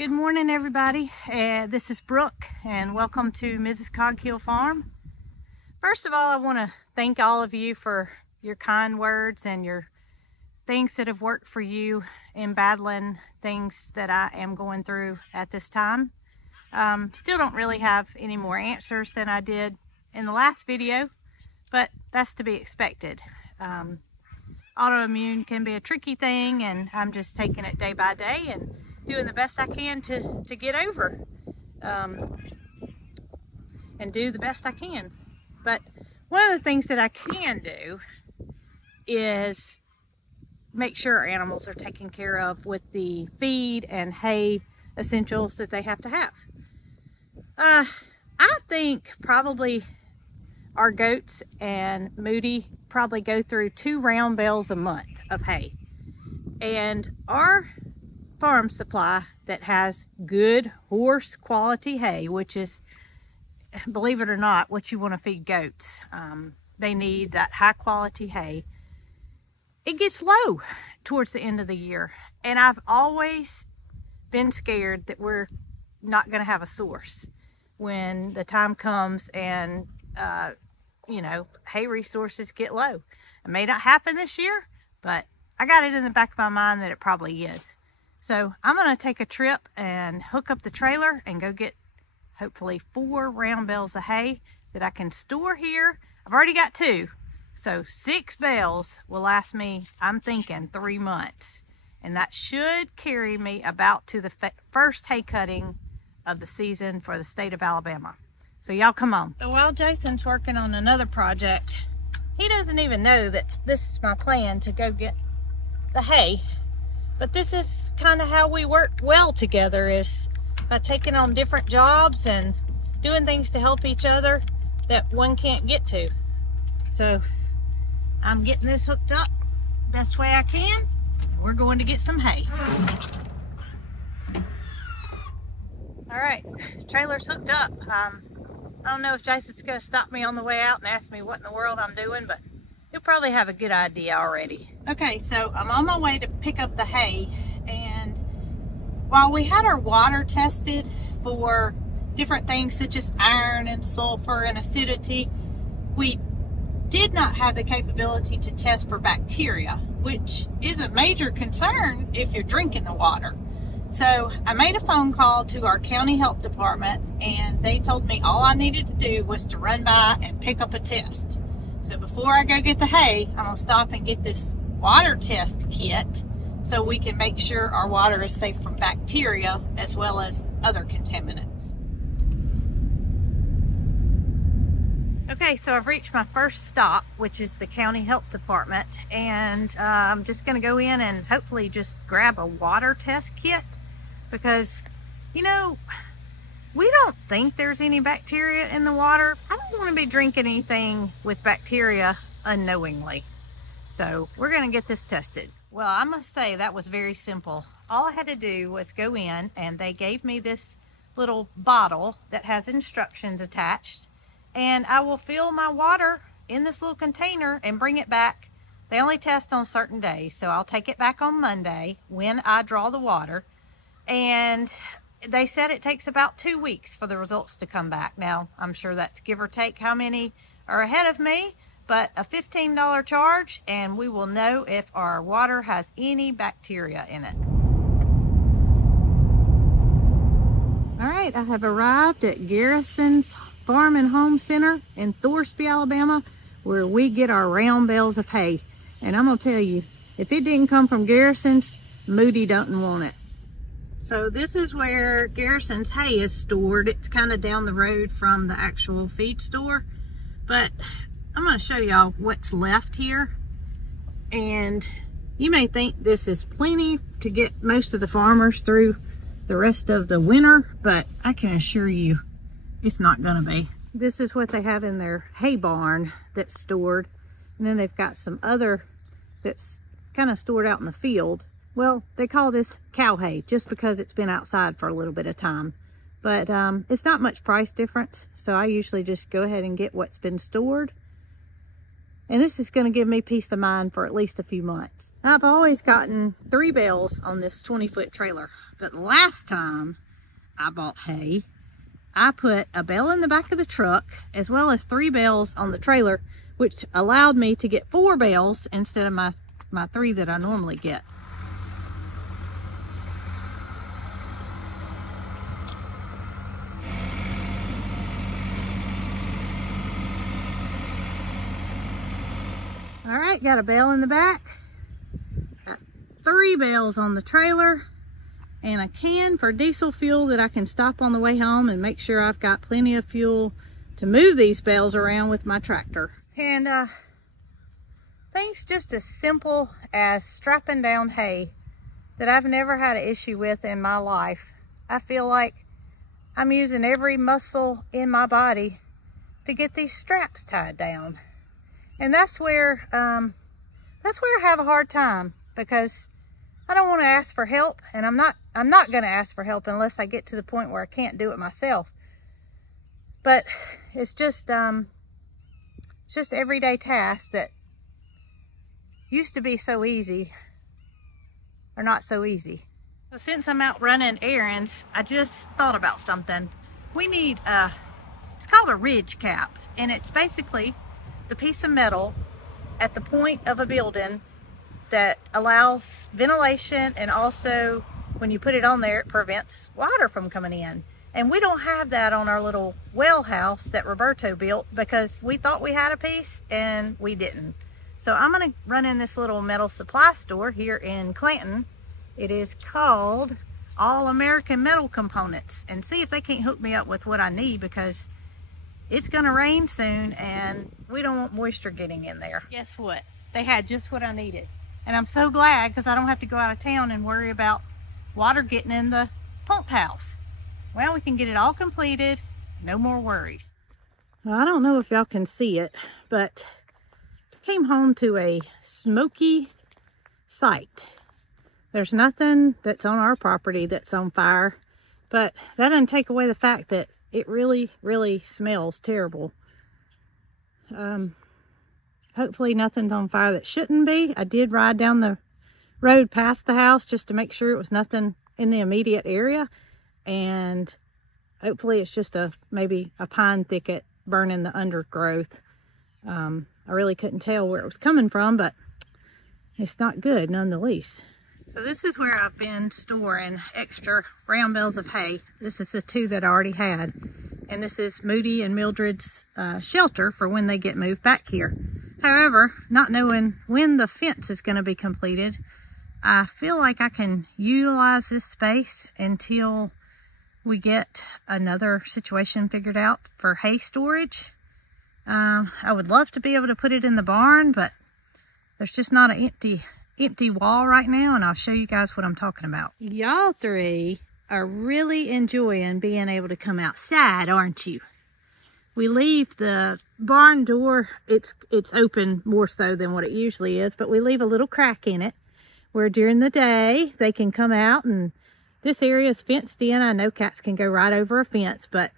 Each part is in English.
Good morning, everybody. This is Brooke, and welcome to Mrs. Cog Hill Farm. First of all, I want to thank all of you for your kind words and your things that have worked for you in battling things that I am going through at this time. Still don't really have any more answers than I did in the last video, but that's to be expected. Autoimmune can be a tricky thing, and I'm just taking it day by day and doing the best I can to get over and do the best I can. But one of the things that I can do is make sure our animals are taken care of with the feed and hay essentials that they have to have. I think probably our goats and Moody probably go through 2 round bales a month of hay, and our farm supply that has good horse quality hay, which is, believe it or not, what you want to feed goats. They need that high quality hay. It gets low towards the end of the year, and I've always been scared that we're not going to have a source when the time comes and you know, hay resources get low. It may not happen this year, but I got it in the back of my mind that it probably is. So I'm going to take a trip and hook up the trailer and go get hopefully 4 round bales of hay that I can store here. I've already got 2. So 6 bales will last me, I'm thinking, 3 months. And that should carry me about to the first hay cutting of the season for the state of Alabama. So y'all come on. So while Jason's working on another project, he doesn't even know that this is my plan to go get the hay. But this is kind of how we work well together, is by taking on different jobs and doing things to help each other that one can't get to. So I'm getting this hooked up best way I can. We're going to get some hay. All right, trailer's hooked up. I don't know if Jason's gonna stop me on the way out and ask me what in the world I'm doing, but you'll probably have a good idea already. Okay, so I'm on my way to pick up the hay, and while we had our water tested for different things such as iron and sulfur and acidity, we did not have the capability to test for bacteria, which is a major concern if you're drinking the water. So I made a phone call to our county health department, and they told me all I needed to do was to run by and pick up a test. So before I go get the hay, I'm going to stop and get this water test kit so we can make sure our water is safe from bacteria as well as other contaminants. Okay, so I've reached my first stop, which is the county health department, and I'm just going to go in and hopefully just grab a water test kit because, you know, we don't think there's any bacteria in the water. I don't want to be drinking anything with bacteria unknowingly. So we're going to get this tested. Well, I must say that was very simple. All I had to do was go in, and they gave me this little bottle that has instructions attached, and I will fill my water in this little container and bring it back. They only test on certain days, so I'll take it back on Monday when I draw the water. And they said it takes about 2 weeks for the results to come back. Now, I'm sure that's give or take how many are ahead of me, but a $15 charge, and we will know if our water has any bacteria in it. All right, I have arrived at Garrison's Farm and Home Center in Thorsby, Alabama, where we get our round bales of hay. And I'm gonna tell you, if it didn't come from Garrison's, Moody doesn't want it. So this is where Garrison's hay is stored. It's kind of down the road from the actual feed store, but I'm going to show y'all what's left here. And you may think this is plenty to get most of the farmers through the rest of the winter, but I can assure you it's not going to be. This is what they have in their hay barn that's stored, and then they've got some other that's kind of stored out in the field. Well, they call this cow hay just because it's been outside for a little bit of time. But it's not much price difference, so I usually just go ahead and get what's been stored. And this is going to give me peace of mind for at least a few months. I've always gotten 3 bales on this 20-foot trailer. But last time I bought hay, I put a bale in the back of the truck as well as 3 bales on the trailer, which allowed me to get 4 bales instead of my 3 that I normally get. All right, got a bale in the back, got 3 bales on the trailer, and a can for diesel fuel that I can stop on the way home and make sure I've got plenty of fuel to move these bales around with my tractor. And things just as simple as strapping down hay that I've never had an issue with in my life. I feel like I'm using every muscle in my body to get these straps tied down. And that's where I have a hard time, because I don't want to ask for help, and I'm not going to ask for help unless I get to the point where I can't do it myself. But it's just everyday tasks that used to be so easy are not so easy. So since I'm out running errands, I just thought about something. We need it's called a ridge cap, and it's basically the piece of metal at the point of a building that allows ventilation, and also when you put it on there, it prevents water from coming in. And we don't have that on our little well house that Roberto built, because we thought we had a piece and we didn't. So I'm gonna run in this little metal supply store here in Clanton. It is called All American Metal Components, and see if they can't hook me up with what I need, because it's gonna rain soon and we don't want moisture getting in there. Guess what? They had just what I needed. And I'm so glad, because I don't have to go out of town and worry about water getting in the pump house. Well, we can get it all completed, no more worries. Well, I don't know if y'all can see it, but I came home to a smoky sight. There's nothing that's on our property that's on fire, but that doesn't take away the fact that it really, really smells terrible. Hopefully nothing's on fire that shouldn't be. I did ride down the road past the house just to make sure it was nothing in the immediate area. And hopefully it's just maybe a pine thicket burning the undergrowth. I really couldn't tell where it was coming from, but it's not good nonetheless. So this is where I've been storing extra round bales of hay. This is the 2 that I already had. And this is Moody and Mildred's shelter for when they get moved back here. However, not knowing when the fence is going to be completed, I feel like I can utilize this space until we get another situation figured out for hay storage. I would love to be able to put it in the barn, but there's just not an empty wall right now, and I'll show you guys what I'm talking about. Y'all 3 are really enjoying being able to come outside, aren't you? We leave the barn door, it's open more so than what it usually is, but we leave a little crack in it where during the day they can come out, and this area is fenced in. I know cats can go right over a fence, but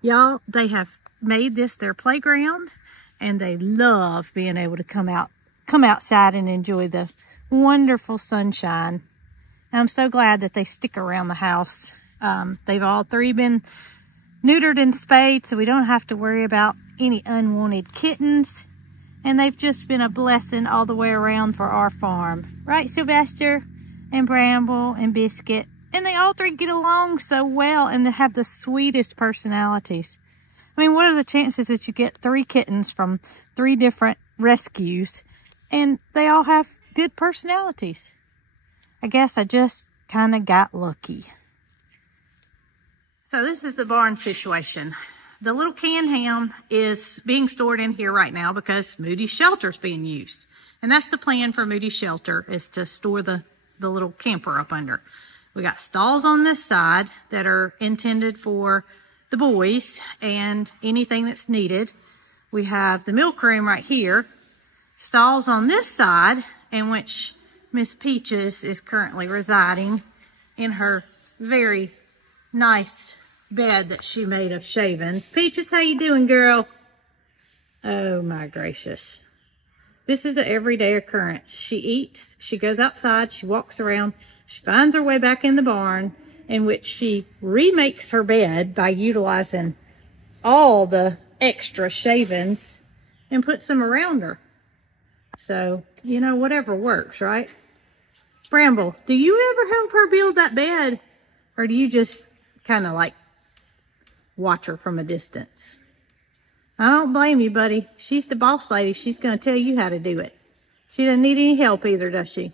y'all, they have made this their playground, and they love being able to come outside and enjoy the wonderful sunshine. And I'm so glad that they stick around the house. They've all 3 been neutered and spayed, so we don't have to worry about any unwanted kittens. And they've just been a blessing all the way around for our farm. Right, Sylvester and Bramble and Biscuit? And they all 3 get along so well, and they have the sweetest personalities. I mean, what are the chances that you get 3 kittens from 3 different rescues and they all have good personalities? I guess I just kind of got lucky. So this is the barn situation. The little canned ham is being stored in here right now because Moody's shelter is being used. And that's the plan for Moody's shelter, is to store the little camper up under. We got stalls on this side that are intended for the boys and anything that's needed. We have the milk room right here, stalls on this side, in which Miss Peaches is currently residing in her very nice bed that she made of shavings. Peaches, how you doing, girl? Oh my gracious. This is an everyday occurrence. She eats, she goes outside, she walks around, she finds her way back in the barn, in which she remakes her bed by utilizing all the extra shavings and puts them around her. So, you know, whatever works, right? Bramble, do you ever help her build that bed? Or do you just kind of like watch her from a distance? I don't blame you, buddy. She's the boss lady. She's going to tell you how to do it. She doesn't need any help either, does she?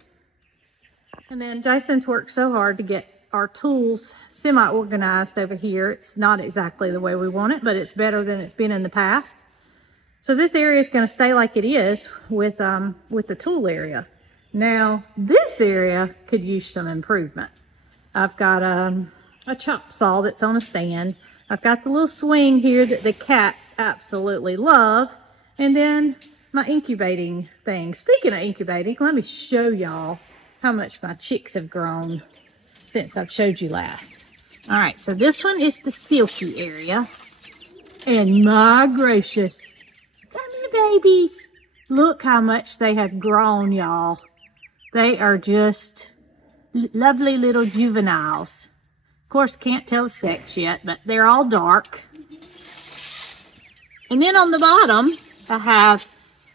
And then Jason's worked so hard to get our tools semi-organized over here. It's not exactly the way we want it, but it's better than it's been in the past. So this area is going to stay like it is with the tool area. Now, this area could use some improvement. I've got a chop saw that's on a stand. I've got the little swing here that the cats absolutely love. And then my incubating thing. Speaking of incubating, let me show y'all how much my chicks have grown since I've showed you last. All right, so this one is the silky area. And my gracious, come here, babies. Look how much they have grown, y'all. They are just lovely little juveniles. Of course, can't tell the sex yet, but they're all dark. And then on the bottom, I have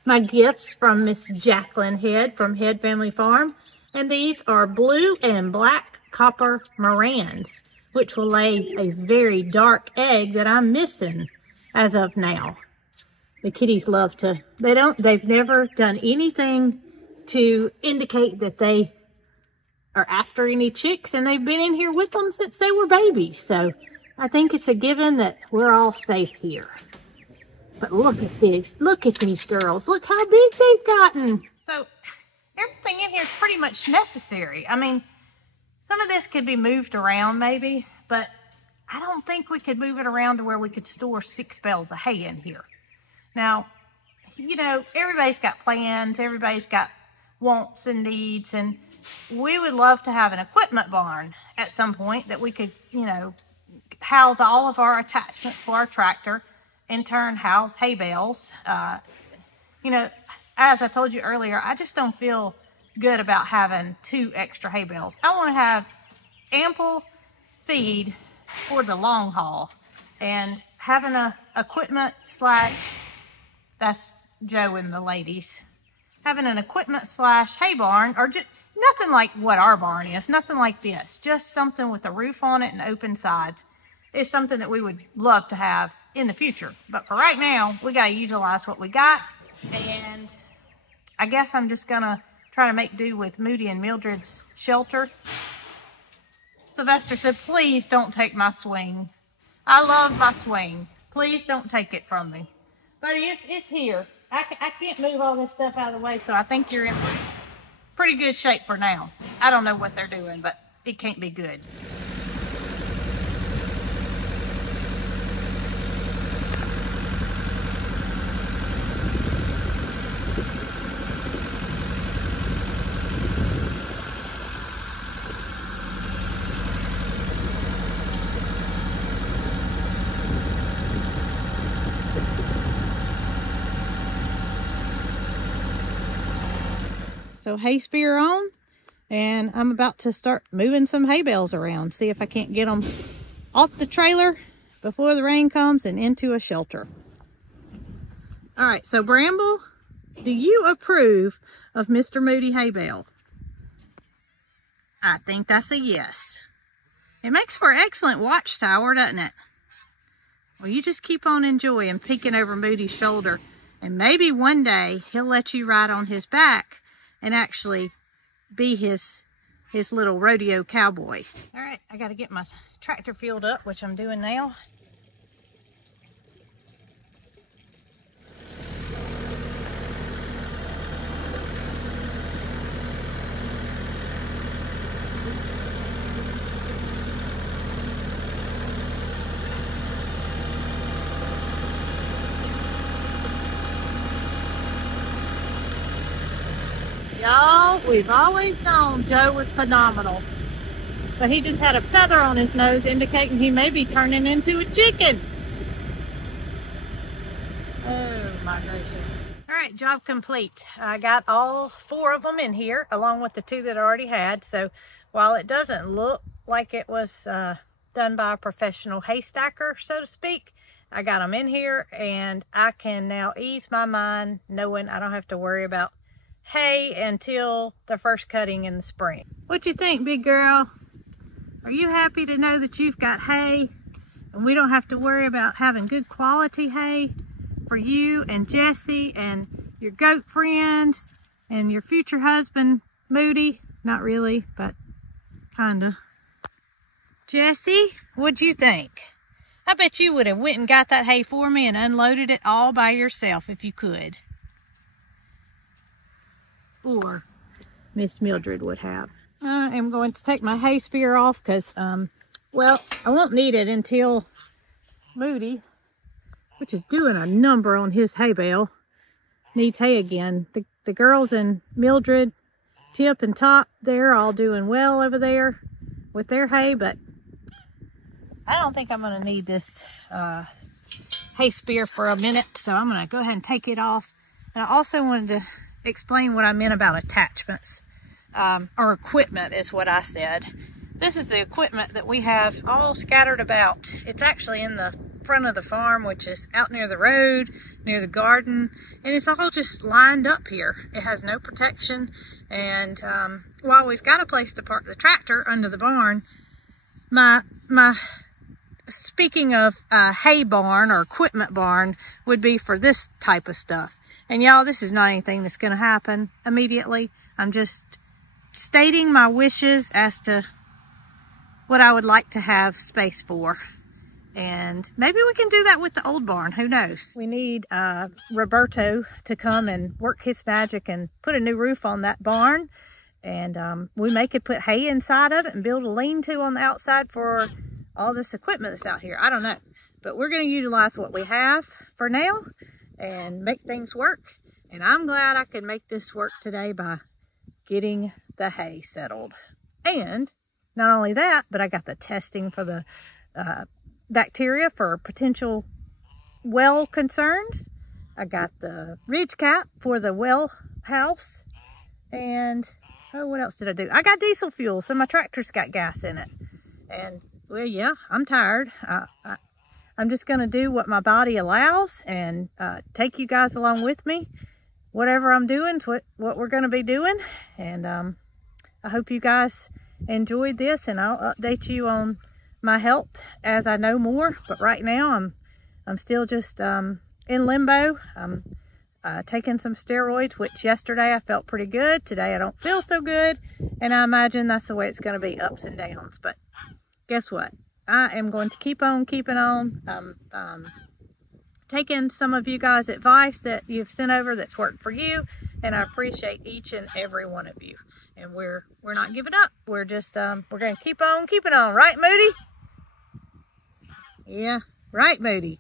my gifts from Miss Jacqueline Head from Head Family Farm. And these are blue and black copper Morans, which will lay a very dark egg that I'm missing as of now. The kitties love to, they've never done anything to indicate that they are after any chicks, and they've been in here with them since they were babies. So I think it's a given that we're all safe here. But look at this. Look at these girls. Look how big they've gotten. So everything in here is pretty much necessary. I mean, some of this could be moved around maybe, but I don't think we could move it around to where we could store 6 bales of hay in here. Now, you know, everybody's got plans. Everybody's got wants and needs, and we would love to have an equipment barn at some point that we could, you know, house all of our attachments for our tractor, in turn house hay bales. You know, as I told you earlier, I just don't feel good about having 2 extra hay bales. I want to have ample feed for the long haul, and having a equipment slash, that's Joe and the ladies, having an equipment slash hay barn, or just nothing like what our barn is, nothing like this, just something with a roof on it and open sides, is something that we would love to have in the future. But for right now, we got to utilize what we got, and I guess I'm just gonna try to make do with Moody and Mildred's shelter. Sylvester said, please don't take my swing. I love my swing. Please don't take it from me. But it's here. I can't move all this stuff out of the way, so I think you're in pretty good shape for now. I don't know what they're doing, but it can't be good. So hay spear on, and I'm about to start moving some hay bales around, see if I can't get them off the trailer before the rain comes and into a shelter. All right, so Bramble, do you approve of Mr. Moody hay bale? I think that's a yes. It makes for an excellent watchtower, doesn't it? Well, you just keep on enjoying peeking over Moody's shoulder, and maybe one day he'll let you ride on his back and actually be his little rodeo cowboy. All right, I gotta get my tractor filled up, which I'm doing now. Y'all, we've always known Joe was phenomenal, but he just had a feather on his nose indicating he may be turning into a chicken. Oh my gracious. All right, job complete. I got all 4 of them in here along with the 2 that I already had. So while it doesn't look like it was done by a professional hay stacker, so to speak, I got them in here and I can now ease my mind knowing I don't have to worry about hay until the first cutting in the spring. What you think, big girl? Are you happy to know that you've got hay and we don't have to worry about having good quality hay for you and Jesse and your goat friends and your future husband, Moody? Not really, but kinda. Jesse, what'd you think? I bet you would have went and got that hay for me and unloaded it all by yourself if you could. Or Miss Mildred would have. I am going to take my hay spear off because, well, I won't need it until Moody, which is doing a number on his hay bale, needs hay again. The girls and Mildred, Tip and Top, they're all doing well over there with their hay, but I don't think I'm going to need this hay spear for a minute, so I'm going to go ahead and take it off. And I also wanted to explain what I meant about attachments, or equipment is what I said. This is the equipment that we have all scattered about. It's actually in the front of the farm, which is out near the road, near the garden, and it's all just lined up here. It has no protection, and while we've got a place to park the tractor under the barn, speaking of hay barn or equipment barn would be for this type of stuff. And y'all, this is not anything that's going to happen immediately. I'm just stating my wishes as to what I would like to have space for. And maybe we can do that with the old barn, who knows? We need Roberto to come and work his magic and put a new roof on that barn. And we may could put hay inside of it and build a lean-to on the outside for all this equipment that's out here. I don't know. But we're going to utilize what we have for now and make things work. And I'm glad I could make this work today by getting the hay settled. And not only that, but I got the testing for the bacteria for potential well concerns. I got the ridge cap for the well house. And, oh, what else did I do? I got diesel fuel, so my tractor's got gas in it. And, well, yeah, I'm tired. I'm just going to do what my body allows and take you guys along with me. Whatever I'm doing, what we're going to be doing. And I hope you guys enjoyed this, and I'll update you on my health as I know more. But right now, I'm still just in limbo. I'm taking some steroids, which yesterday I felt pretty good. Today I don't feel so good, and I imagine that's the way it's going to be, ups and downs. But guess what? I am going to keep on keeping on. Taking some of you guys' advice that you've sent over that's worked for you, and I appreciate each and every one of you. And we're not giving up. We're just we're going to keep on keeping on, right, Moody? Yeah, right, Moody.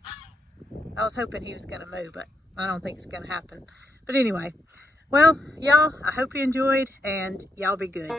I was hoping he was going to move, but I don't think it's going to happen. But anyway, well, y'all, I hope you enjoyed, and y'all be good.